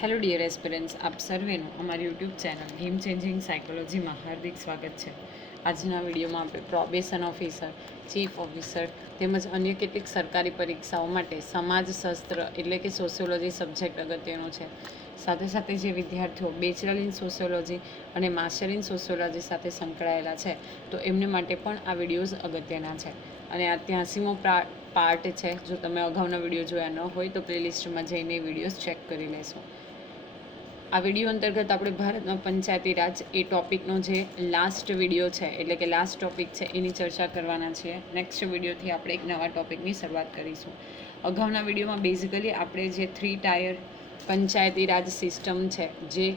Hello dear aspirants, આપ સર્વેનું અમારી YouTube channel game changing સાયકોલોજીમાં હાર્દિક સ્વાગત છે. આજના વિડીયોમાં આપણે પ્રોબેશન ઓફિસર, ચીફ ઓફિસર તેમજ અન્ય કેટલીક સરકારી પરીક્ષાઓ માટે સમાજશાસ્ત્ર એટલે કે સોશિયોલોજી સબ્જેક્ટ અગત્યનો છે. સાથે સાથે જે વિદ્યાર્થીઓ બેચલર ઇન સોશિયોલોજી અને માસ્ટર ઇન સોશિયોલોજી સાથે સંકળાયેલા છે તો એમને માટે પણ આ વિડીયોઝ અગત્યના છે. અને આ 83મો પાર્ટ છે. જો તમે અગાઉના વિડીયો જોયા ન હોય તો પ્લેલિસ્ટમાં જઈને વિડીયોઝ ચેક કરી લેશો. આ વિડીયો અંતર્ગત આપણે ભારતમાં પંચાયતી રાજ એ ટોપિકનો જે લાસ્ટ વિડીયો છે એટલે કે લાસ્ટ ટોપિક છે એની ચર્ચા કરવાના છીએ. નેક્સ્ટ વિડીયોથી આપણે એક નવા ટોપિકની શરૂઆત કરીશું. અગાઉના વિડીયોમાં બેઝિકલી આપણે જે 3 ટાયર પંચાયતી રાજ સિસ્ટમ છે, જે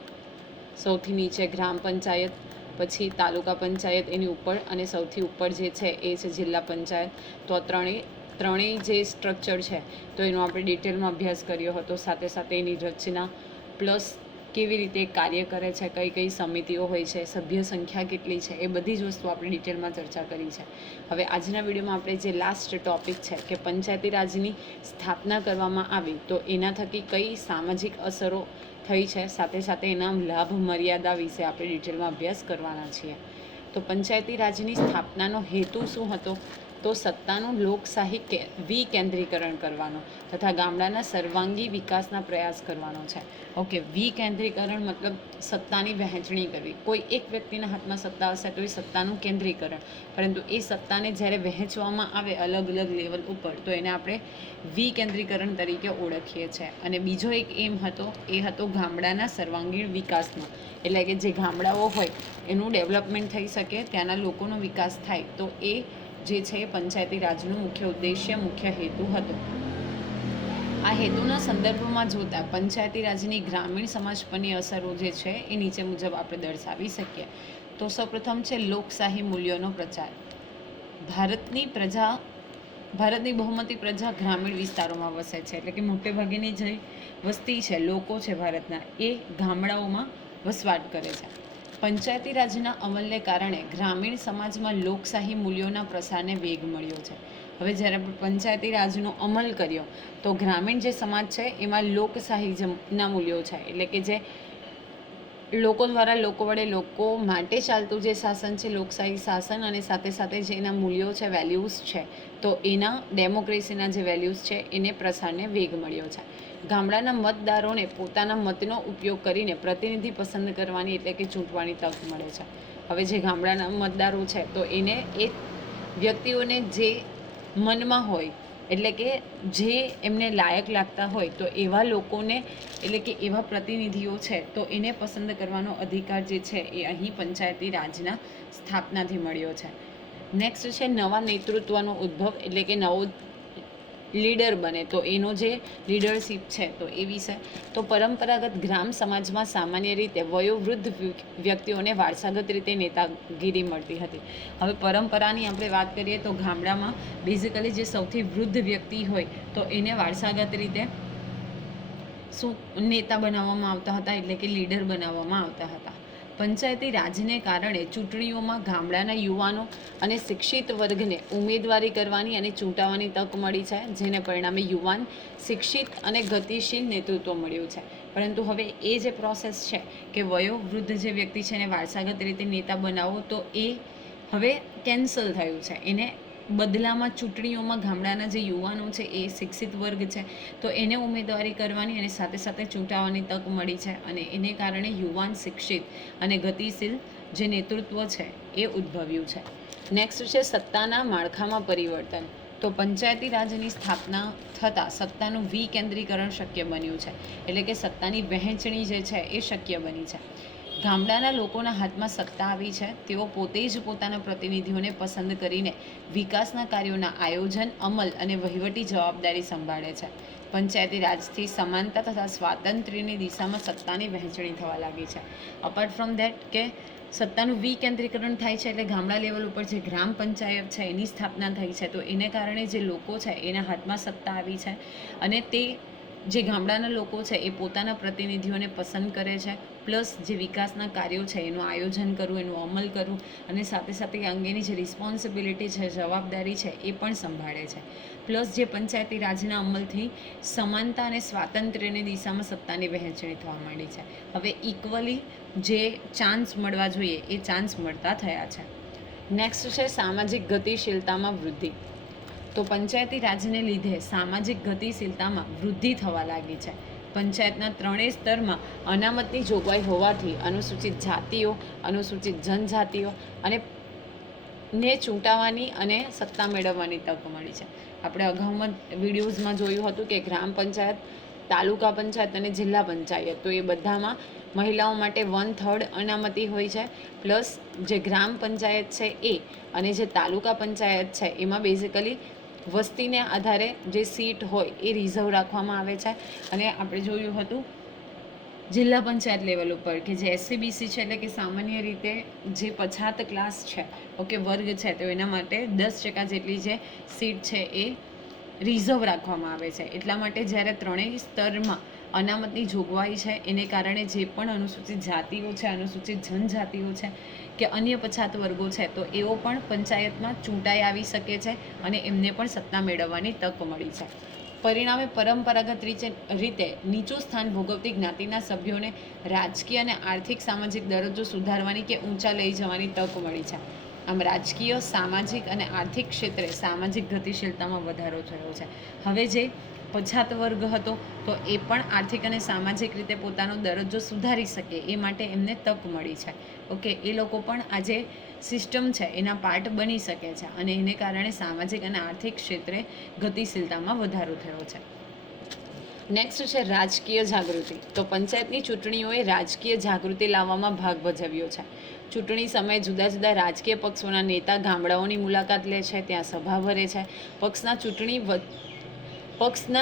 સૌથી નીચે ગ્રામ પંચાયત, પછી તાલુકા પંચાયત એની ઉપર અને સૌથી ઉપર જે છે એ છે જિલ્લા પંચાયત. તો આ ત્રણેય જે સ્ટ્રક્ચર છે તો એનો આપણે ડિટેલમાં અભ્યાસ કર્યો હતો. સાથે સાથે એની રચના પ્લસ કેવી રીતે કાર્ય કરે છે, કઈ કઈ સમિતિઓ હોય છે, સભ્ય સંખ્યા કેટલી છે, એ બધી જ વસ્તુ આપણે ડિટેલમાં ચર્ચા કરી છે. હવે આજના વિડીયોમાં આપણે જે લાસ્ટ ટોપિક છે કે પંચાયતી રાજની સ્થાપના કરવામાં આવી તો એના થકી કઈ સામાજિક અસરો થઈ છે, સાથે સાથે એના લાભ મર્યાદા વિશે આપણે ડિટેલમાં અભ્યાસ કરવાના છીએ. તો પંચાયતી રાજની સ્થાપનાનો હેતુ શું હતો? તો સત્તાનું લોકશાહી વિકેન્દ્રીકરણ કરવાનો તથા ગામડાના સર્વાંગી વિકાસના પ્રયાસ કરવાનો છે. ઓકે, વિકેન્દ્રીકરણ મતલબ સત્તાની વહેંચણી કરવી. કોઈ એક વ્યક્તિના હાથમાં સત્તા હશે તો એ સત્તાનું કેન્દ્રીકરણ, પરંતુ એ સત્તાને જ્યારે વહેંચવામાં આવે અલગ અલગ લેવલ ઉપર તો એને આપણે વિકેન્દ્રીકરણ તરીકે ઓળખીએ છીએ. અને બીજો એક એમ હતો, એ હતો ગામડાના સર્વાંગીણ વિકાસનો, એટલે કે જે ગામડાઓ હોય એનું ડેવલપમેન્ટ થઈ શકે, ત્યાંના લોકોનો વિકાસ થાય, તો એ જે છે એ પંચાયતી રાજનો મુખ્ય ઉદ્દેશ્ય, મુખ્ય હેતુ હતો. આ હેતુના સંદર્ભમાં જોતા પંચાયતી રાજની ગ્રામીણ સમાજ પરની અસરો જે છે એ નીચે મુજબ આપણે દર્શાવી શકીએ. તો સૌપ્રથમ છે લોકશાહી મૂલ્યોનો પ્રચાર. ભારતની બહુમતી પ્રજા ગ્રામીણ વિસ્તારોમાં વસે છે, એટલે કે મોટે ભાગેની જે વસ્તી છે, લોકો છે ભારતના, એ ગામડાઓમાં વસવાટ કરે છે. પંચાયતી રાજના અમલને કારણે ગ્રામીણ સમાજમાં લોકશાહી મૂલ્યોના પ્રસારને વેગ મળ્યો છે. હવે જ્યારે પંચાયતી રાજનો અમલ કર્યો તો ગ્રામીણ જે સમાજ છે એમાં લોકશાહીના મૂલ્યો છે, એટલે કે જે લોકો દ્વારા લોકો વડે લોકો માટે ચાલતું જે શાસન છે, લોકશાહી શાસન, અને સાથે સાથે જે એના મૂલ્યો છે, વેલ્યુઝ છે, તો એના ડેમોક્રેસીના જે વેલ્યુઝ છે એને પ્રસારને વેગ મળ્યો છે. ગામડાના મતદારોને પોતાના મતનો ઉપયોગ કરીને પ્રતિનિધિ પસંદ કરવાની એટલે કે ચૂંટવાની તક મળે છે. હવે જે ગામડાના મતદારો છે તો એને એ વ્યક્તિઓને જે મનમાં હોય, એટલે કે જે એમને લાયક લાગતા હોય તો એવા લોકોને, એટલે કે એવા પ્રતિનિધિઓ છે તો એને પસંદ કરવાનો અધિકાર જે છે એ અહીં પંચાયતી રાજના સ્થાપનાથી મળ્યો છે. નેક્સ્ટ છે નવા નેતૃત્વનો ઉદ્ભવ, એટલે કે નવો લીડર બને તો એનો જે લીડરશિપ છે તો એ વિશે. તો પરંપરાગત ગ્રામ સમાજમાં સામાન્ય રીતે વયોવૃદ્ધ વ્યક્તિઓને વારસાગત રીતે નેતાગીરી મળતી હતી. હવે પરંપરાની આપણે વાત કરીએ તો ગામડામાં બેઝિકલી જે સૌથી વૃદ્ધ વ્યક્તિ હોય તો એને વારસાગત રીતે નેતા બનાવવામાં આવતા હતા, એટલે કે લીડર બનાવવામાં આવતા હતા. પંચાયતી રાજને કારણે ચૂંટણીઓમાં ગામડાના યુવાનો અને શિક્ષિત વર્ગને ઉમેદવારી કરવાની અને ચૂંટાવાની તક મળી છે, જેને પરિણામે યુવાન, શિક્ષિત અને ગતિશીલ નેતૃત્વ મળ્યું છે. પરંતુ હવે એ જે પ્રોસેસ છે કે વયોવૃદ્ધ જે વ્યક્તિ છે એને વારસાગત રીતે નેતા બનાવો તો એ હવે કેન્સલ થયું છે. એને બદલામાં ચૂંટણીઓમાં ગામડાના જે યુવાનો છે એ શિક્ષિત વર્ગ છે તો એને ઉમેદવારી કરવાની અને સાથે સાથે ચૂંટાવાની તક મળી છે, અને એને કારણે યુવાન, શિક્ષિત અને ગતિશીલ જે નેતૃત્વ છે એ ઉદ્ભવ્યું છે. નેક્સ્ટ છે સત્તાના માળખામાં પરિવર્તન. તો પંચાયતી રાજની સ્થાપના થતાં સત્તાનું વિકેન્દ્રીકરણ શક્ય બન્યું છે, એટલે કે સત્તાની વહેંચણી જે છે એ શક્ય બની છે. ગામડાના લોકોના હાથમાં સત્તા આવી છે. તેઓ પોતે જ પોતાના પ્રતિનિધિઓને પસંદ કરીને વિકાસના કાર્યોના આયોજન, અમલ અને વહીવટી જવાબદારી સંભાળે છે. પંચાયતી રાજથી સમાનતા તથા સ્વાતંત્ર્યની દિશામાં સત્તાની વહેંચણી થવા લાગી છે. અપાર્ટ ફ્રોમ ધેટ કે સત્તાનું વિકેન્દ્રીકરણ થાય છે એટલે ગામડા લેવલ ઉપર જે ગ્રામ પંચાયત છે એની સ્થાપના થઈ છે, તો એને કારણે જે લોકો છે એના હાથમાં સત્તા આવી છે અને તે જે ગામડાના લોકો છે એ પોતાના પ્રતિનિધિઓને પસંદ કરે છે, પ્લસ જે વિકાસના કાર્યો છે એનું આયોજન કરવું, એનું અમલ કરવું અને સાથે સાથે એ અંગેની જે રિસ્પોન્સિબિલિટી છે, જવાબદારી છે એ પણ સંભાળે છે. પ્લસ જે પંચાયતી રાજના અમલથી સમાનતા અને સ્વાતંત્ર્યની દિશામાં સત્તાની વહેંચણી થવા માંડી છે. હવે ઇક્વલી જે ચાન્સ મળવા જોઈએ એ ચાન્સ મળતા થયા છે. નેક્સ્ટ છે સામાજિક ગતિશીલતામાં વૃદ્ધિ. તો પંચાયતી રાજને લીધે સામાજિક ગતિશીલતામાં વૃદ્ધિ થવા લાગી છે. પંચાયતના ત્રણેય સ્તરમાં અનામતની જોગવાઈ હોવાથી અનુસૂચિત જાતિઓ, અનુસૂચિત જનજાતિઓ અને ને ચૂંટાવાની અને સત્તા મેળવવાની તક મળી છે. આપણે અગાઉમાં વિડીયોઝમાં જોયું હતું કે ગ્રામ પંચાયત, તાલુકા પંચાયત અને જિલ્લા પંચાયત, તો એ બધામાં મહિલાઓ માટે 1/3 અનામતી હોય છે. પ્લસ જે ગ્રામ પંચાયત છે એ અને જે તાલુકા પંચાયત છે એમાં બેઝિકલી વસ્તીને આધારે જે સીટ હોય એ રિઝર્વ રાખવામાં આવે છે. અને આપણે જોયું હતું જિલ્લા પંચાયત લેવલ ઉપર કે જે SCBC છે, એટલે કે સામાન્ય રીતે જે પછાત ક્લાસ છે, ઓકે, વર્ગ છે, તો એના માટે 10% જેટલી જે સીટ છે એ રિઝર્વ રાખવામાં આવે છે. એટલા માટે જ્યારે ત્રણેય સ્તરમાં અનામતની જોગવાઈ છે એને કારણે જે પણ અનુસૂચિત જાતિઓ છે, અનુસૂચિત જનજાતિઓ છે કે અન્ય પછાત વર્ગો છે, તો એઓ પણ પંચાયતમાં ચૂંટાઈ આવી શકે છે અને એમને પણ સત્તા મેળવવાની તક મળી છે. પરિણામે પરંપરાગત રીતે નીચું સ્થાન ભોગવતી જ્ઞાતિના સભ્યોને રાજકીય અને આર્થિક સામાજિક દરજ્જો સુધારવાની કે ઊંચા લઈ જવાની તક મળી છે. આમ રાજકીય, સામાજિક અને આર્થિક ક્ષેત્રે સામાજિક ગતિશીલતામાં વધારો થયો છે. હવે જે પછાત વર્ગ હતો તો એ પણ આર્થિક અને સામાજિક રીતે પોતાનો દરજ્જો સુધારી શકે એ માટે એમને તક મળી છે. ઓકે, એ લોકો પણ આજે સિસ્ટમ છે એના પાર્ટ બની શકે છે અને એને કારણે સામાજિક અને આર્થિક ક્ષેત્રે ગતિશીલતામાં વધારો થયો છે. નેક્સ્ટ છે રાજકીય જાગૃતિ. તો પંચાયતની ચૂંટણીઓએ રાજકીય જાગૃતિ લાવવામાં ભાગ ભજવ્યો છે. ચૂંટણી સમયે જુદા જુદા રાજકીય પક્ષોના નેતા ગામડાઓની મુલાકાત લે છે, ત્યાં સભા ભરે છે, પક્ષના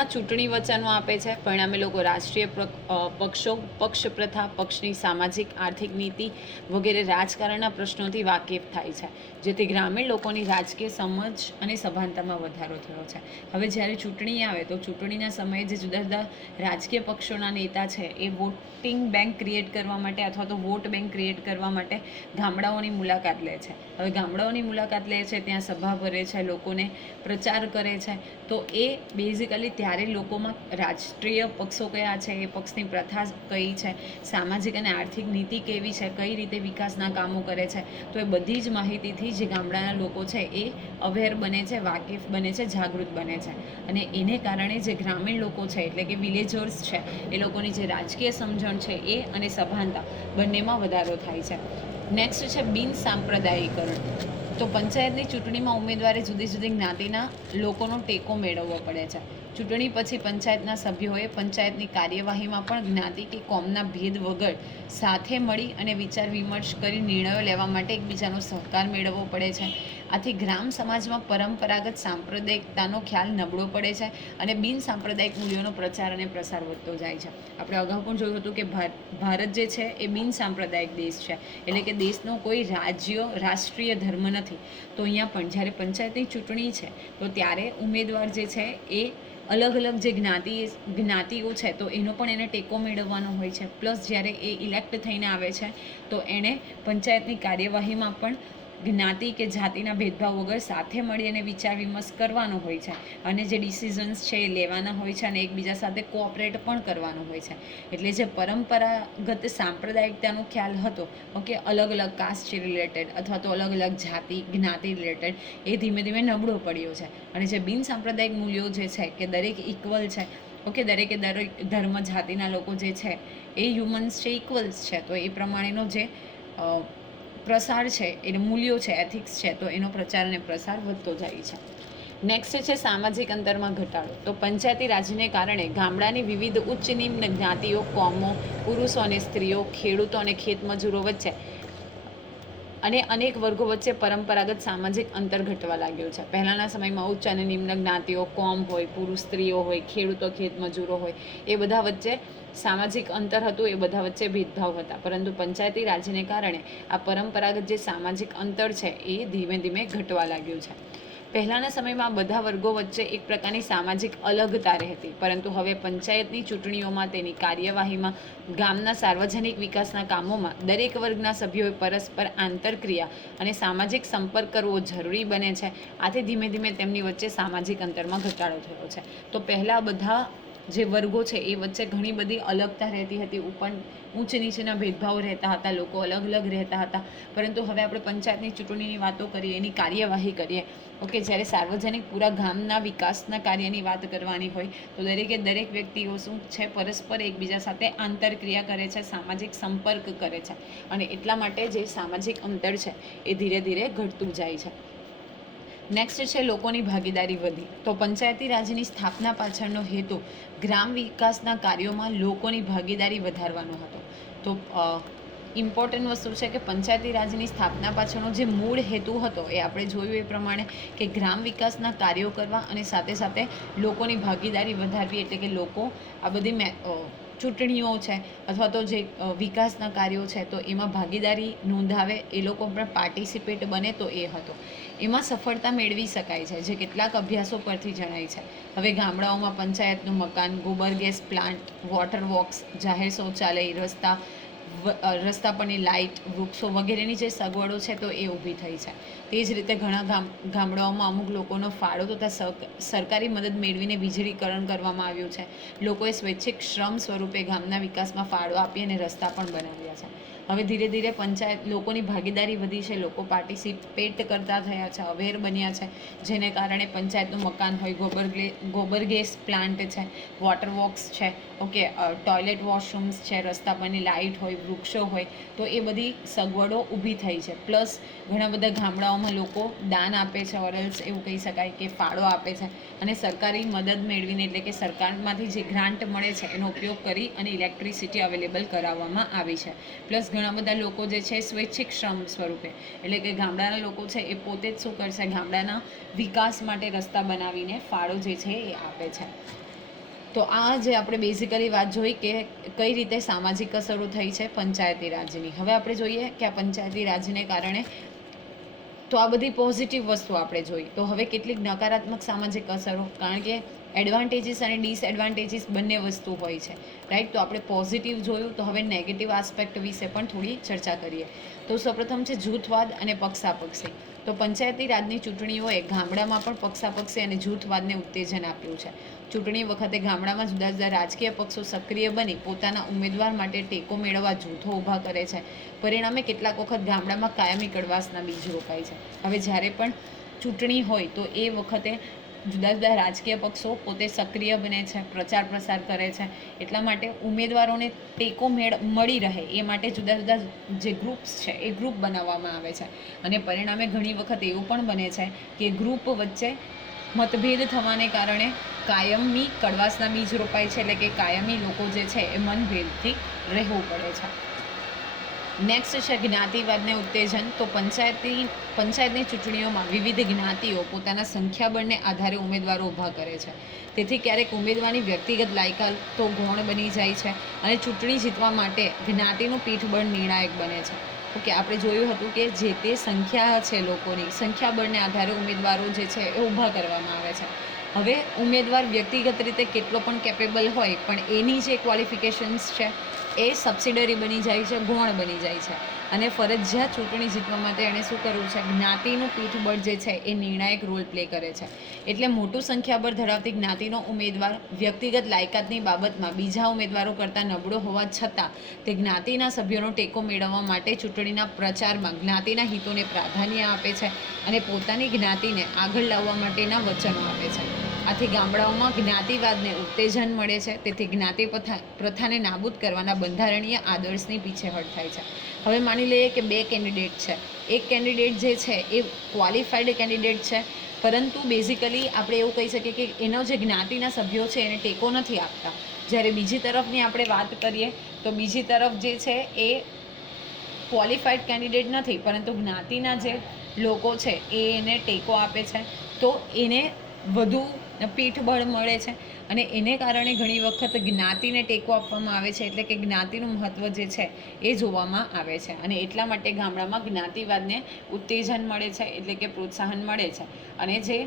ચૂંટણી વચનો આપે છે. પરિણામે લોકો રાષ્ટ્રીય પક્ષો, પક્ષ પ્રથા, પક્ષની સામાજિક આર્થિક નીતિ વગેરે રાજકારણના પ્રશ્નોથી વાકેફ થાય છે, જેથી ગ્રામીણ લોકોની રાજકીય સમજ અને સભાનતામાં વધારો થયો છે. હવે જ્યારે ચૂંટણી આવે તો ચૂંટણીના સમયે જે જુદા જુદા રાજકીય પક્ષોના નેતા છે એ વોટિંગ બેંક ક્રિએટ કરવા માટે અથવા તો વોટ બેંક ક્રિએટ કરવા માટે ગામડાઓની મુલાકાત લે છે. હવે ગામડાઓની મુલાકાત લે છે, ત્યાં સભા ભરે છે, લોકોને પ્રચાર કરે છે. તો એ બેઝિકલી ત્યારે લોકોમાં રાષ્ટ્રીય પક્ષો કયા છે, એ પક્ષની પ્રથા કઈ છે, સામાજિક અને આર્થિક નીતિ કેવી છે, કઈ રીતે વિકાસના કામો કરે છે, તો એ બધી જ માહિતીથી જે ગામડાના લોકો છે એ અવેર બને છે, વાકેફ બને છે, જાગૃત બને છે. અને એને કારણે જે ગ્રામીણ લોકો છે એટલે કે વિલેજર્સ છે એ લોકોની જે રાજકીય સમજણ છે એ અને સભાનતા બંનેમાં વધારો થાય છે. નેક્સ્ટ છે બિનસાંપ્રદાયિકરણ. તો પંચાયતની ચૂંટણીમાં ઉમેદવારે જુદી જુદી જ્ઞાતિના લોકોનો ટેકો મેળવવો પડે છે. ચૂંટણી પછી પંચાયતના સભ્યોએ પંચાયતની કાર્યવાહીમાં પણ જ્ઞાતિ કે કોમના ભેદ વગર સાથે મળી અને વિચાર વિમર્શ કરી નિર્ણયો લેવા માટે એકબીજાનો સહકાર મેળવવો પડે છે. આથી ગ્રામ સમાજમાં પરંપરાગત સાંપ્રદાયિકતાનો ખ્યાલ નબળો પડે છે અને બિનસાંપ્રદાયિક મૂલ્યોનો પ્રચાર અને પ્રસાર વધતો જાય છે. આપણે અગાઉ પણ જોયું હતું કે ભારત જે છે એ બિનસાંપ્રદાયિક દેશ છે, એટલે કે દેશનો કોઈ રાષ્ટ્રીય ધર્મ નથી. તો અહીંયા પણ જ્યારે પંચાયતની ચૂંટણી છે તો ત્યારે ઉમેદવાર જે છે એ અલગ અલગ જે જ્ઞાતિઓ છે તો એનો પણ એને ટેકો મેળવવાનો હોય છે. પ્લસ જ્યારે એ ઇલેક્ટ થઈને આવે છે તો એણે પંચાયતની કાર્યવાહીમાં પણ જ્ઞાતિ કે જાતિના ભેદભાવ વગર સાથે મળી અને વિચાર વિમર્શ કરવાનો હોય છે અને જે ડિસિઝન્સ છે એ લેવાના હોય છે અને એકબીજા સાથે કોઓપરેટ પણ કરવાનું હોય છે. એટલે જે પરંપરાગત સાંપ્રદાયિકતાનો ખ્યાલ હતો, ઓકે, અલગ અલગ કાસ્ટ રિલેટેડ અથવા તો અલગ અલગ જાતિ જ્ઞાતિ રિલેટેડ, એ ધીમે ધીમે નબળો પડ્યો છે. અને જે બિનસાંપ્રદાયિક મૂલ્યો જે છે કે દરેક ઇક્વલ છે, ઓકે, દરેક ધર્મ જાતિના લોકો જે છે એ હ્યુમન્સ છે, ઇક્વલ્સ છે, તો એ પ્રમાણેનો જે પ્રસાર છે એ મૂલ્યો છે, એથિક્સ છે, તો એનો પ્રચાર અને પ્રસાર વધતો જાય છે. નેક્સ્ટ છે સામાજિક અંતરમાં ઘટાડો. તો પંચાયતી રાજને કારણે ગામડાની વિવિધ ઉચ્ચ નિમ્ન જ્ઞાતિઓ, કોમો, પુરુષો અને સ્ત્રીઓ, ખેડૂતો અને ખેતમજૂરો વચ્ચે અને અનેક વર્ગો વચ્ચે પરંપરાગત સામાજિક અંતર ઘટવા લાગ્યું છે. પહેલાંના સમયમાં ઉચ્ચ અને નિમ્ન જ્ઞાતિઓ, કોમ હોય, પુરુષ સ્ત્રીઓ હોય, ખેડૂતો ખેતમજૂરો હોય, એ બધા વચ્ચે સામાજિક અંતર હતું, એ બધા વચ્ચે ભેદભાવ હતા. પરંતુ પંચાયતી રાજને કારણે આ પરંપરાગત જે સામાજિક અંતર છે એ ધીમે ધીમે ઘટવા લાગ્યું છે. પહેલાંના સમયમાં બધા વર્ગો વચ્ચે એક પ્રકારની સામાજિક અલગતા રહેતી, પરંતુ હવે પંચાયતની ચૂંટણીઓમાં, તેની કાર્યવાહીમાં, ગામના સાર્વજનિક વિકાસના કામોમાં દરેક વર્ગના સભ્યોએ પરસ્પર આંતરક્રિયા અને સામાજિક સંપર્ક કરવો જરૂરી બને છે. આથી ધીમે ધીમે તેમની વચ્ચે સામાજિક અંતરમાં ઘટાડો થયો છે. તો પહેલાં બધા જે વર્ગો છે એ વચ્ચે ઘણી બધી અલગતા રહેતી હતી, ઊંચ નીચેના ભેદભાવ રહેતા હતા, લોકો અલગ અલગ રહેતા હતા. પરંતુ હવે આપણે પંચાયતની ચૂંટણીની વાતો કરીએ, એની કાર્યવાહી કરીએ, ઓકે, જ્યારે સાર્વજનિક પૂરા ગામના વિકાસના કાર્યની વાત કરવાની હોય તો દરેક વ્યક્તિઓ શું છે, પરસ્પર એકબીજા સાથે આંતરક્રિયા કરે છે, સામાજિક સંપર્ક કરે છે, અને એટલા માટે જે સામાજિક અંતર છે એ ધીરે ધીરે ઘટતું જાય છે. નેક્સ્ટ છે લોકોની ભાગીદારી વધી. તો પંચાયતી રાજની સ્થાપના પાછળનો હેતુ ગ્રામ વિકાસના કાર્યોમાં લોકોની ભાગીદારી વધારવાનો હતો. તો ઇમ્પોર્ટન્ટ વસ્તુ છે કે પંચાયતી રાજની સ્થાપના પાછળનો જે મૂળ હેતુ હતો એ આપણે જોયું એ પ્રમાણે કે ગ્રામ વિકાસના કાર્યો કરવા અને સાથે સાથે લોકોની ભાગીદારી વધારવી, એટલે કે લોકો આ બધી ચૂંટણીઓ છે અથવા તો જે વિકાસના કાર્યો છે તો એમાં ભાગીદારી નોંધાવે, એ લોકો પણ પાર્ટિસિપેટ બને, તો એ હતો. એમાં સફળતા મેળવી શકાય છે, જે કેટલાક અભ્યાસો પરથી જણાય છે. હવે ગામડાઓમાં પંચાયતનું મકાન, ગોબર ગેસ પ્લાન્ટ, વોટર વર્ક્સ, જાહેર શૌચાલય, રસ્તા પરની લાઇટ, વૃક્ષો વગેરેની જે સગવડો છે તો એ ઊભી થઈ છે. તે જ રીતે ઘણા ગામડાઓમાં અમુક લોકોનો ફાળો તથા સરકારી મદદ મેળવીને વીજળીકરણ કરવામાં આવ્યું છે. લોકોએ સ્વૈચ્છિક શ્રમ સ્વરૂપે ગામના વિકાસમાં ફાળો આપી અને રસ્તા પણ બનાવ્યા છે. હવે ધીરે ધીરે પંચાયત લોકોની ભાગીદારી વધી છે, લોકો પાર્ટિસિપેટ કરતા થયા છે, અવેર બન્યા છે, જેને કારણે પંચાયતનું મકાન હોય, ગોબર ગેસ પ્લાન્ટ છે, વોટર વર્ક્સ છે, ઓકે, ટોયલેટ વોશરૂમ્સ છે, રસ્તા પરની લાઇટ હોય, વૃક્ષો હોય, તો એ બધી સગવડો ઊભી થઈ છે. પ્લસ ઘણા બધા ગામડાઓમાં લોકો દાન આપે છે, ઓરલ્સ એવું કહી શકાય કે ફાળો આપે છે, અને સરકારી મદદ મેળવીને, એટલે કે સરકારમાંથી જે ગ્રાન્ટ મળે છે એનો ઉપયોગ કરી અને ઇલેક્ટ્રિસિટી અવેલેબલ કરાવવામાં આવી છે. પ્લસ ઘણા બધા લોકો જે છે સ્વૈચ્છિક શ્રમ સ્વરૂપે, એટલે કે ગામડાના લોકો છે એ પોતે જ શું કરશે, ગામડાના વિકાસ માટે રસ્તા બનાવીને ફાળો જે છે એ આપે છે. તો આ જે આપણે બેઝિકલી વાત જોઈ કે કઈ રીતે સામાજિક અસરો થઈ છે પંચાયતી રાજની. હવે આપણે જોઈએ કે આ પંચાયતી રાજને કારણે તો આ બધી પોઝિટિવ વસ્તુ આપણે જોઈ, તો હવે કેટલીક નકારાત્મક સામાજિક અસરો, કારણ કે એડવાન્ટેજીસ અને ડિસએડવાન્ટેજીસ બંને વસ્તુ હોય છે, રાઈટ. તો આપણે પોઝિટિવ જોયું, તો હવે નેગેટિવ આસ્પેક્ટ વિશે પણ થોડી ચર્ચા કરીએ. તો સૌપ્રથમ છે જૂથવાદ અને પક્ષાપક્ષી. તો પંચાયતી રાજની ચૂંટણીઓએ ગામડામાં પણ પક્ષાપક્ષી અને જૂથવાદને ઉત્તેજન આપ્યું છે. ચૂંટણી વખતે ગામડામાં જુદા જુદા રાજકીય પક્ષો સક્રિય બની પોતાના ઉમેદવાર માટે ટેકો મેળવવા જૂથો ઊભા કરે છે. પરિણામે કેટલાક વખત ગામડામાં કાયમી કડવાશના બીજ રોપાય છે. હવે જ્યારે પણ ચૂંટણી હોય તો એ વખતે જુદા જુદા રાજકીય પક્ષો પોતે સક્રિય બને છે, પ્રચાર પ્રસાર કરે છે, એટલા માટે ઉમેદવારોને ટેકો મળી રહે એ માટે જુદા જુદા જે ગ્રુપ્સ છે એ ગ્રુપ બનાવવામાં આવે છે. અને પરિણામે ઘણી વખત એવું પણ બને છે કે ગ્રુપ વચ્ચે મતભેદ થવાને કારણે કાયમી કડવાશના બીજ રોપાય છે, એટલે કે કાયમી લોકો જે છે એ મનભેદથી રહેવું પડે છે. નેક્સ્ટ છે જ્ઞાતિવાદને ઉત્તેજન. તો પંચાયતની ચૂંટણીઓમાં વિવિધ જ્ઞાતિઓ પોતાના સંખ્યાબળને આધારે ઉમેદવારો ઊભા કરે છે. તેથી ક્યારેક ઉમેદવારની વ્યક્તિગત લાયકાતો ગૌણ બની જાય છે અને ચૂંટણી જીતવા માટે જ્ઞાતિનું પીઠબળ નિર્ણાયક બને છે. ઓકે, આપણે જોયું હતું કે જે તે સંખ્યા છે, લોકોની સંખ્યાબળને આધારે ઉમેદવારો જે છે એ ઊભા કરવામાં આવે છે. હવે ઉમેદવાર વ્યક્તિગત રીતે કેટલો પણ કેપેબલ હોય, પણ એની જે ક્વોલિફિકેશન્સ છે એ સબસિડરી બની જાય છે, ગૌણ બની જાય છે, અને ફરજિયાત ચૂંટણી જીતવા માટે એણે શું કરવું છે, જ્ઞાતિનું પીઠબળ જે છે એ નિર્ણાયક રોલ પ્લે કરે છે. એટલે મોટું સંખ્યાબળ ધરાવતી જ્ઞાતિનો ઉમેદવાર વ્યક્તિગત લાયકાતની બાબતમાં બીજા ઉમેદવારો કરતાં નબળો હોવા છતાં તે જ્ઞાતિના સભ્યોનો ટેકો મેળવવા માટે ચૂંટણીના પ્રચારમાં જ્ઞાતિના હિતોને પ્રાધાન્ય આપે છે અને પોતાની જ્ઞાતિને આગળ લાવવા માટેના વચનો આપે છે. આથી ગામડાઓમાં જ્ઞાતિવાદને ઉત્તેજન મળે છે. તેથી જ્ઞાતિ પ્રથાને નાબૂદ કરવાના બંધારણીય આદર્શની પીછેહટ થાય છે. હવે માની લઈએ કે બે કેન્ડિડેટ છે. એક કેન્ડિડેટ જે છે એ ક્વોલિફાઈડ કેન્ડિડેટ છે, પરંતુ બેઝિકલી આપણે એવું કહી શકીએ કે એનો જે જ્ઞાતિના સભ્યો છે એને ટેકો નથી આપતા. જ્યારે બીજી તરફની આપણે વાત કરીએ તો બીજી તરફ જે છે એ ક્વોલિફાઈડ કેન્ડિડેટ નથી, પરંતુ જ્ઞાતિના જે લોકો છે એ એને ટેકો આપે છે, તો એને વધુ પીઠબળ મળે છે અને એને કારણે ઘણી વખત જ્ઞાતિને ટેકો આપવામાં આવે છે, એટલે કે જ્ઞાતિનું મહત્ત્વ જે છે એ જોવામાં આવે છે. અને એટલા માટે ગામડામાં જ્ઞાતિવાદને ઉત્તેજન મળે છે, એટલે કે પ્રોત્સાહન મળે છે. અને જે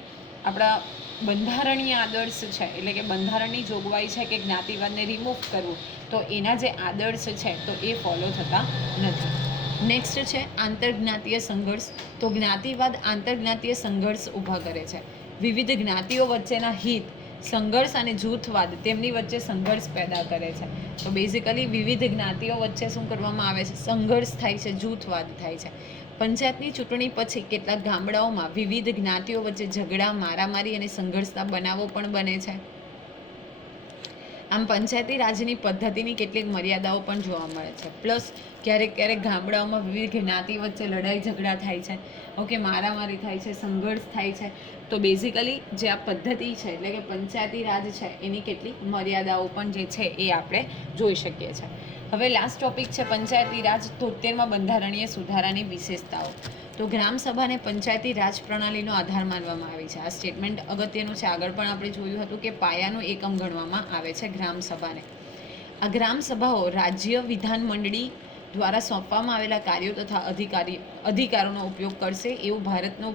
આપણા બંધારણીય આદર્શ છે, એટલે કે બંધારણની જોગવાઈ છે કે જ્ઞાતિવાદને રિમૂવ કરવું, તો એના જે આદર્શ છે તો એ ફોલો થતા નથી. નેક્સ્ટ છે આંતરજ્ઞાતીય સંઘર્ષ. તો જ્ઞાતિવાદ આંતરજ્ઞાતીય સંઘર્ષ ઊભા કરે છે. વિવિધ જ્ઞાતિઓ વચ્ચેના હિત, સંઘર્ષ અને જૂથવાદ તેમની વચ્ચે સંઘર્ષ પેદા કરે છે. તો બેઝિકલી વિવિધ જ્ઞાતિઓ વચ્ચે શું કરવામાં આવે છે? સંઘર્ષ થાય છે, જૂથવાદ થાય છે. પંચાયતની ચૂંટણી પછી કેટલાક ગામડાઓમાં વિવિધ જ્ઞાતિઓ વચ્ચે ઝઘડા, મારામારી અને સંઘર્ષના બનાવો પણ બને છે. આમ પંચાયતી રાજની પદ્ધતિની કેટલીક મર્યાદાઓ પણ જોવા મળે છે. પ્લસ ક્યારેક ગામડાઓમાં વિવિધ જ્ઞાતિ વચ્ચે લડાઈ ઝઘડા થાય છે, ઓકે, મારામારી થાય છે, સંઘર્ષ થાય છે. તો બેઝિકલી જે આ પદ્ધતિ છે, એટલે કે પંચાયતી રાજ છે, એની કેટલીક મર્યાદાઓ પણ જે છે એ આપણે જોઈ શકીએ છીએ. હવે લાસ્ટ ટોપિક છે પંચાયતી રાજ 73માં બંધારણીય સુધારાની વિશેષતાઓ. તો ગ્રામસભાને પંચાયતી રાજ પ્રણાલીનો આધાર માનવામાં આવે છે. આ સ્ટેટમેન્ટ અગત્યનું છે. આગળ પણ આપણે જોયું હતું કે પાયાનું એકમ ગણવામાં આવે છે ગ્રામસભાને. આ ગ્રામસભાઓ રાજ્ય વિધાનમંડળી દ્વારા સોંપવામાં આવેલા કાર્યો તથા અધિકારોનો ઉપયોગ કરશે એવું ભારતનો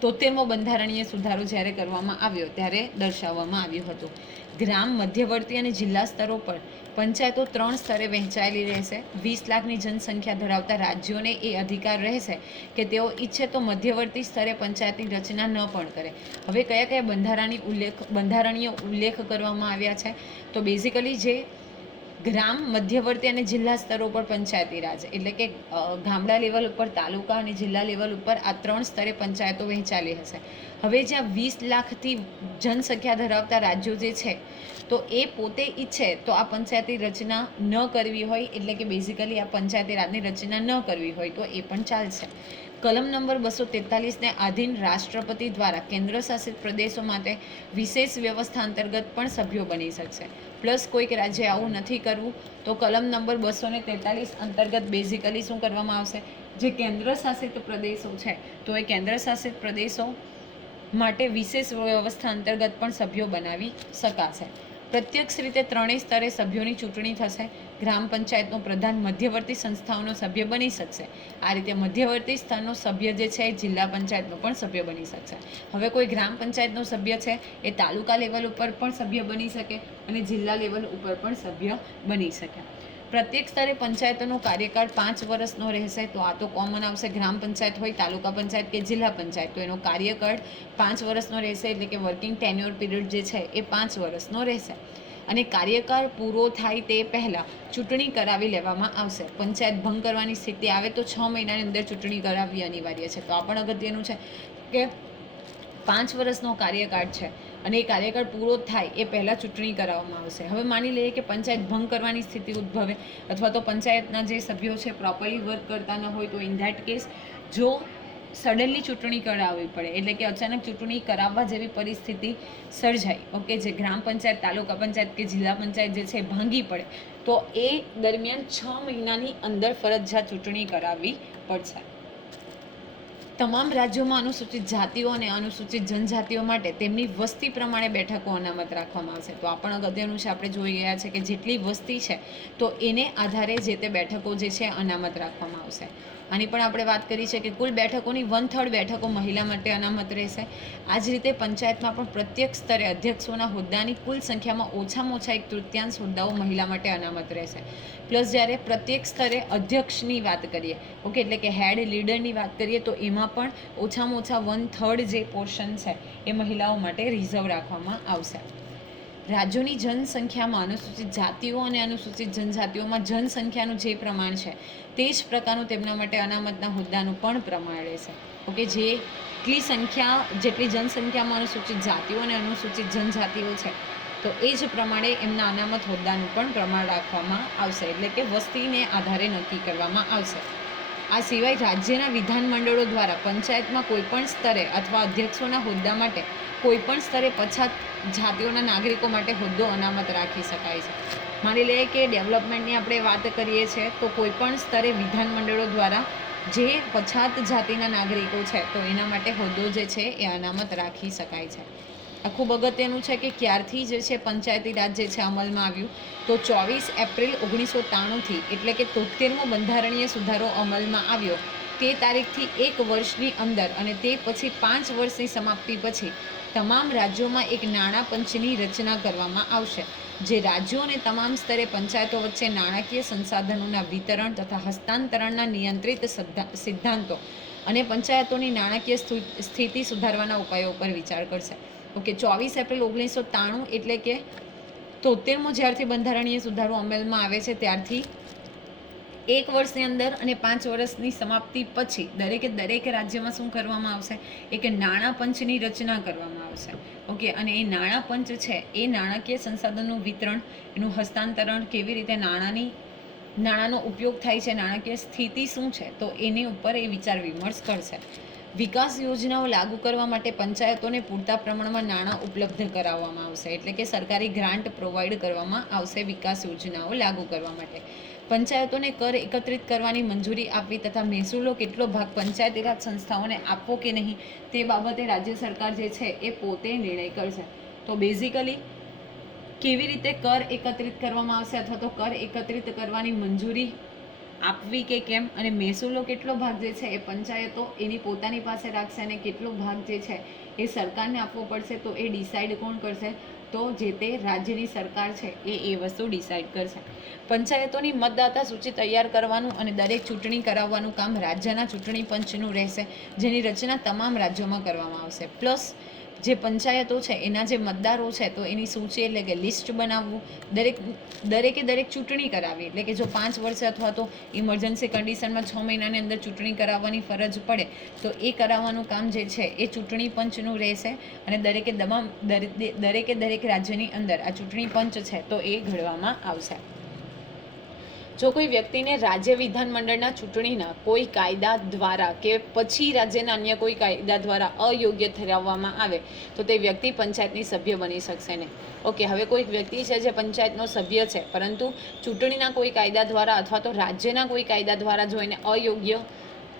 73મો બંધારણીય સુધારો જ્યારે કરવામાં આવ્યો ત્યારે દર્શાવવામાં આવ્યું હતું. ગ્રામ, મધ્યવર્તી અને જિલ્લા સ્તરો પર પંચાયતો 3 સ્તરે વહેંચાયેલી રહેશે. 20 લાખની જનસંખ્યા ધરાવતા રાજ્યોને એ અધિકાર રહેશે કે તેઓ ઈચ્છે તો મધ્યવર્તી સ્તરે પંચાયતની રચના ન પણ કરે. હવે કયા બંધારણીય ઉલ્લેખ કરવામાં આવ્યા છે? તો બેઝિકલી જે ગ્રામ, મધ્યવર્તી અને જિલ્લા સ્તરો પર પંચાયતી રાજ, એટલે કે ગામડા લેવલ ઉપર, તાલુકા અને જિલ્લા લેવલ ઉપર આ 3 સ્તરે પંચાયતો વહેંચાયેલી હશે. હવે જ્યાં 20 લાખથી જનસંખ્યા ધરાવતા રાજ્યો જે છે તો એ પોતે ઈચ્છે તો આ પંચાયતી રચના ન કરવી હોય, એટલે કે બેઝિકલી આ પંચાયતી રાજની રચના ન કરવી હોય તો એ પણ ચાલશે. કલમ નંબર 243ને આધીન રાષ્ટ્રપતિ દ્વારા કેન્દ્ર શાસિત પ્રદેશો માટે વિશેષ વ્યવસ્થા અંતર્ગત પણ સભ્યો બની શકશે. પ્લસ કોઈક રાજ્ય આવું નથી કરવું તો કલમ નંબર 243 અંતર્ગત બેઝિકલી શું કરવામાં આવશે? જે કેન્દ્ર શાસિત પ્રદેશો છે તો એ કેન્દ્ર શાસિત પ્રદેશો માટે વિશેષ વ્યવસ્થા અંતર્ગત પણ સભ્યો બનાવી શકાશે. પ્રત્યક્ષ રીતે 3 સ્તરે સભ્યોની ચૂંટણી થશે. ગ્રામ પંચાયતનો પ્રધાન મધ્યવર્તી સંસ્થાઓનો સભ્ય બની શકશે. આ રીતે મધ્યવર્તી સ્તરનો સભ્ય જે છે એ જિલ્લા પંચાયતનો પણ સભ્ય બની શકશે. હવે કોઈ ગ્રામ પંચાયતનો સભ્ય છે એ તાલુકા લેવલ ઉપર પણ સભ્ય બની શકે અને જિલ્લા લેવલ ઉપર પણ સભ્ય બની શકે. પ્રત્યેક સ્તરે પંચાયતોનો કાર્યકાળ 5 વર્ષનો રહેશે. તો આ તો કોમન આવશે. ગ્રામ પંચાયત હોય, તાલુકા પંચાયત કે જિલ્લા પંચાયત, તો એનો કાર્યકાળ 5 વર્ષનો રહેશે, એટલે કે વર્કિંગ ટેન્યોર પીરિયડ જે છે એ 5 વર્ષનો રહેશે. અને કાર્યકાળ પૂરો થાય તે પહેલાં ચૂંટણી કરાવી લેવામાં આવશે. પંચાયત ભંગ કરવાની સ્થિતિ આવે તો 6 મહિનાની અંદર ચૂંટણી કરાવવી અનિવાર્ય છે. તો આ પણ અગત્યનું છે કે 5 વર્ષનો કાર્યકાળ છે અને એ કાર્યકાળ પૂરો થાય એ પહેલાં ચૂંટણી કરાવવામાં આવશે. હવે માની લઈએ કે પંચાયત ભંગ કરવાની સ્થિતિ ઉદ્ભવે અથવા તો પંચાયતના જે સભ્યો છે પ્રોપરલી વર્ક કરતા ન હોય, તો ઇન ધેટ કેસ જો સડનલી ચૂંટણી કરાવવી પડે, એટલે કે અચાનક ચૂંટણી કરાવવા જેવી પરિસ્થિતિ સર્જાય, ઓકે, જે ગ્રામ પંચાયત, તાલુકા પંચાયત કે જિલ્લા પંચાયત જે છે ભાંગી પડે, તો એ દરમિયાન 6 મહિનાની અંદર ફરજિયાત ચૂંટણી કરાવવી પડશે. તમામ રાજ્યોમાં અનુસૂચિત જાતિઓ અને અનુસૂચિત જનજાતિઓ માટે તેમની વસ્તી પ્રમાણે બેઠકો અનામત રાખવામાં આવશે. તો આ પણ અગત્યનું છે. આપણે જોઈ ગયા છે કે જેટલી વસ્તી છે તો એને આધારે જે તે બેઠકો જે છે અનામત રાખવામાં આવશે. આની પણ આપણે વાત કરી છે કે કુલ બેઠકોની 1/3 બેઠકો મહિલા માટે અનામત રહેશે. આ જ રીતે પંચાયતમાં પણ પ્રત્યેક સ્તરે અધ્યક્ષોના હોદ્દાની કુલ સંખ્યામાં ઓછામાં ઓછા 1/3 હોદ્દાઓ મહિલા માટે અનામત રહેશે. પ્લસ જ્યારે પ્રત્યેક સ્તરે અધ્યક્ષની વાત કરીએ, ઓકે, એટલે કે હેડ લીડરની વાત કરીએ, તો એમાં પણ ઓછામાં ઓછા 1/3 જે પોર્શન છે એ મહિલાઓ માટે રિઝર્વ રાખવામાં આવશે. રાજ્યોની જનસંખ્યામાં અનુસૂચિત જાતિઓ અને અનુસૂચિત જનજાતિઓમાં જનસંખ્યાનું જે પ્રમાણ છે તે જ પ્રકારનું તેમના માટે અનામતના હોદ્દાનું પણ પ્રમાણ રહેશે. ઓકે, જેટલી જનસંખ્યામાં અનુસૂચિત જાતિઓ અને અનુસૂચિત જનજાતિઓ છે તો એ જ પ્રમાણે એમના અનામત હોદ્દાનું પણ પ્રમાણ રાખવામાં આવશે, એટલે કે વસ્તીને આધારે નક્કી કરવામાં આવશે. આ સિવાય રાજ્યના વિધાનમંડળો દ્વારા પંચાયતમાં કોઈપણ સ્તરે અથવા અધ્યક્ષોના હોદ્દા માટે કોઈપણ સ્તરે પછાત જાતિઓના નાગરિકો માટે હોદ્દો અનામત રાખી શકાય છે. માની લઈએ કે ડેવલપમેન્ટની આપણે વાત કરીએ છીએ તો કોઈપણ સ્તરે વિધાનમંડળો દ્વારા જે પછાત જાતિના નાગરિકો છે તો એના માટે હોદ્દો જે છે એ અનામત રાખી શકાય છે. આ ખૂબ અગત્યનું છે કે ક્યારથી જે છે પંચાયતી રાજ જે છે અમલમાં આવ્યું, તો 24 એપ્રિલ 1993થી, એટલે કે 73મો બંધારણીય સુધારો અમલમાં આવ્યો તે તારીખથી 1 વર્ષની અંદર અને તે પછી 5 વર્ષની સમાપ્તિ પછી તમામ રાજ્યોમાં એક નાણાં પંચની રચના કરવામાં આવશે, જે રાજ્યો અને તમામ સ્તરે પંચાયતો વચ્ચે નાણાકીય સંસાધનોના વિતરણ તથા હસ્તાંતરણના નિયંત્રિત સિદ્ધાંતો અને પંચાયતોની નાણાકીય સ્થિતિ સુધારવાના ઉપાયો પર વિચાર કરશે. ઓકે, 24 એપ્રિલ 1993 એટલે કે 73મો જ્યારથી બંધારણીય સુધારો અમલમાં આવે છે ત્યારથી 1 વર્ષની અંદર અને 5 વર્ષની સમાપ્તિ પછી દરેક રાજ્યમાં શું કરવામાં આવશે? એક નાણાં પંચની રચના કરવામાં આવશે. ઓકે, અને એ નાણાં પંચ છે એ નાણાકીય સંસાધનનું વિતરણ, એનું હસ્તાંતરણ, કેવી રીતે નાણાંનો ઉપયોગ થાય છે, નાણાકીય સ્થિતિ શું છે, તો એની ઉપર એ વિચાર વિમર્શ કરશે. વિકાસ યોજનાઓ લાગુ કરવા માટે પંચાયતોને પૂરતા પ્રમાણમાં નાણાં ઉપલબ્ધ કરાવવામાં આવશે, એટલે કે સરકારી ગ્રાન્ટ પ્રોવાઈડ કરવામાં આવશે વિકાસ યોજનાઓ લાગુ કરવા માટે. પંચાયતોને કર એકત્રિત કરવાની મંજૂરી આપવી તથા મહેસૂલનો કેટલો ભાગ પંચાયતી રાજ સંસ્થાઓને આપવો કે નહીં તે બાબતે રાજ્ય સરકાર જે છે એ પોતે નિર્ણય કરશે. તો બેઝિકલી કેવી રીતે કર એકત્રિત કરવામાં આવશે અથવા તો કર એકત્રિત કરવાની મંજૂરી આપવી કે કેમ, અને મહેસૂલનો કેટલો ભાગ જે છે એ પંચાયતો એની પોતાની પાસે રાખશે અને કેટલો ભાગ જે છે એ સરકારને આપવો પડશે, તો એ ડિસાઇડ કોણ કરશે? તો જે તે રાજ્યની સરકાર છે એ વસ્તુ ડિસાઇડ કરશે. પંચાયતોની મતદાતા સૂચિ તૈયાર કરવાનું અને દરેક ચૂંટણી કરાવવાનું કામ રાજ્યના ચૂંટણી પંચનું રહેશે, જેની રચના તમામ રાજ્યોમાં કરવામાં આવશે. પ્લસ જે પંચાયતો છે એના જે મતદારો છે તો એની સૂચિ એટલે કે લિસ્ટ બનાવવું, દરેક ચૂંટણી કરાવવી, એટલે કે જો 5 વર્ષે અથવા તો ઇમરજન્સી કન્ડિશનમાં 6 મહિનાની અંદર ચૂંટણી કરાવવાની ફરજ પડે તો એ કરાવવાનું કામ જે છે એ ચૂંટણી પંચનું રહેશે, અને દરેક રાજ્યની અંદર આ ચૂંટણી પંચ છે તો એ ઘડવામાં આવશે. જો કોઈ વ્યક્તિને રાજ્ય વિધાનમંડળના ચૂંટણીના કોઈ કાયદા દ્વારા કે પછી રાજ્યના અન્ય કોઈ કાયદા દ્વારા અયોગ્ય ઠરાવવામાં આવે તો તે વ્યક્તિ પંચાયતની સભ્ય બની શકશે નહીં. ઓકે, હવે કોઈ વ્યક્તિ છે જે પંચાયતનો સભ્ય છે પરંતુ ચૂંટણીના કોઈ કાયદા દ્વારા અથવા તો રાજ્યના કોઈ કાયદા દ્વારા જો એને અયોગ્ય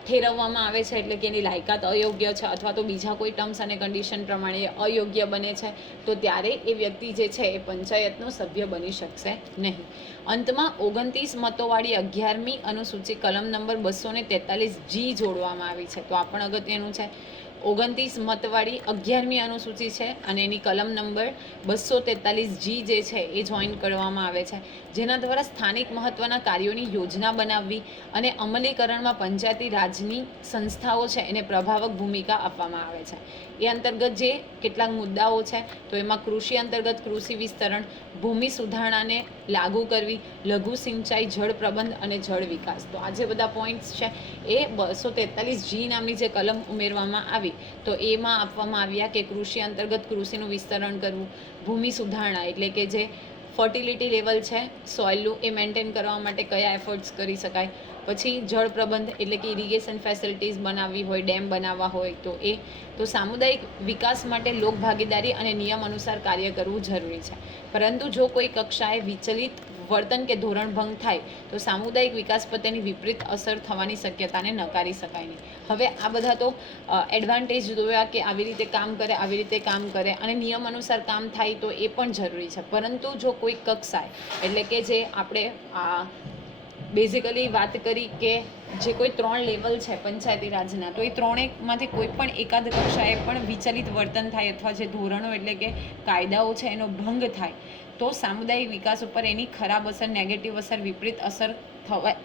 ઠેરવવામાં આવે છે, એટલે કે એની લાયકાત અયોગ્ય છે અથવા તો બીજા કોઈ ટર્મ્સ અને કન્ડિશન પ્રમાણે અયોગ્ય બને છે, તો ત્યારે એ વ્યક્તિ જે છે એ પંચાયતનો સભ્ય બની શકશે નહીં. અંતમાં 29 મતોવાળી 11મી અનુસૂચિ કલમ નંબર 243G જોડવામાં આવી છે. તો આ પણ અગત્યનું છે. 29 મતવાળી 11મી અનુસૂચિ છે અને એની કલમ નંબર 243G જે છે એ જોઈન કરવામાં આવે છે, જેના દ્વારા સ્થાનિક મહત્વના કાર્યોની યોજના બનાવવી અને અમલીકરણમાં પંચાયતી રાજની સંસ્થાઓ છે એને પ્રભાવક ભૂમિકા આપવામાં આવે છે. એ અંતર્ગત જે કેટલાક મુદ્દાઓ છે તો એમાં કૃષિ અંતર્ગત કૃષિ વિસ્તરણ, ભૂમિ સુધારણાને લાગુ કરવી, લઘુ સિંચાઈ, જળ પ્રબંધ અને જળ વિકાસ. તો આ જે બધા પોઈન્ટ્સ છે એ 243G નામની જે કલમ ઉમેરવામાં આવી તો એમાં આપવામાં આવ્યા કે કૃષિ અંતર્ગત કૃષિનું વિસ્તરણ કરવું, ભૂમિ સુધારણા એટલે કે જે ફર્ટિલિટી લેવલ છે સોઇલનું એ મેન્ટેન કરવા માટે કયા એફર્ટ્સ કરી શકાય, પછી જળ પ્રબંધ એટલે કે ઇરિગેશન ફેસિલિટીઝ બનાવવી હોય, ડેમ બનાવવા હોય તો એ, તો સામુદાયિક વિકાસ માટે લોક ભાગીદારી અને નિયમ અનુસાર કાર્ય કરવું જરૂરી છે. પરંતુ જો કોઈ કક્ષાએ વિચલિત વર્તન કે ધોરણ ભંગ થાય તો સામુદાયિક વિકાસ પર તેની વિપરીત અસર થવાની શક્યતાને નકારી શકાય નહીં. હવે આ બધા તો એડવાન્ટેજ જોયા કે આવી રીતે કામ કરે અને નિયમ અનુસાર કામ થાય તો એ પણ જરૂરી છે. પરંતુ જો કોઈ કક્ષાએ એટલે કે જે આપણે બેઝિકલી વાત કરી કે જે કોઈ 3 લેવલ છે પંચાયતી રાજના, તો એ 3માંથી કોઈ પણ એકાદ કક્ષાએ પણ વિચલિત વર્તન થાય અથવા જે ધોરણો એટલે કે કાયદાઓ છે એનો ભંગ થાય તો સામુદાયિક વિકાસ ઉપર એની ખરાબ અસર, નેગેટિવ અસર, વિપરીત અસર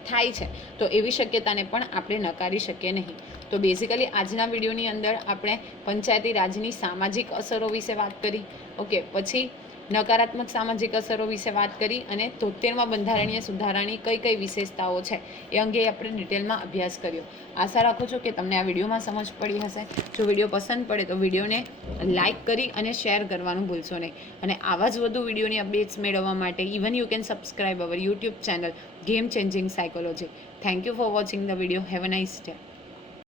થાય છે, તો એવી શક્યતાને પણ આપણે નકારી શકીએ નહીં. તો બેઝિકલી આજના વિડીયોની અંદર આપણે પંચાયતી રાજની સામાજિક અસરો વિશે વાત કરી. ઓકે, પછી નકારાત્મક સામાજિક અસરો વિશે વાત કરી અને 73માં બંધારણીય સુધારાની કઈ વિશેષતાઓ છે એ અંગે આપણે ડિટેલમાં અભ્યાસ કર્યો. આશા રાખું છું કે તમને આ વિડીયોમાં સમજ પડી હશે. જો વિડીયો પસંદ પડે તો વિડીયોને લાઇક કરી અને શેર કરવાનું ભૂલશો નહીં. અને આવા જ વધુ વિડીયોની અપડેટ્સ મેળવવા માટે you can subscribe our YouTube channel game changing psychology. Thank you for watching the video. Have a nice day.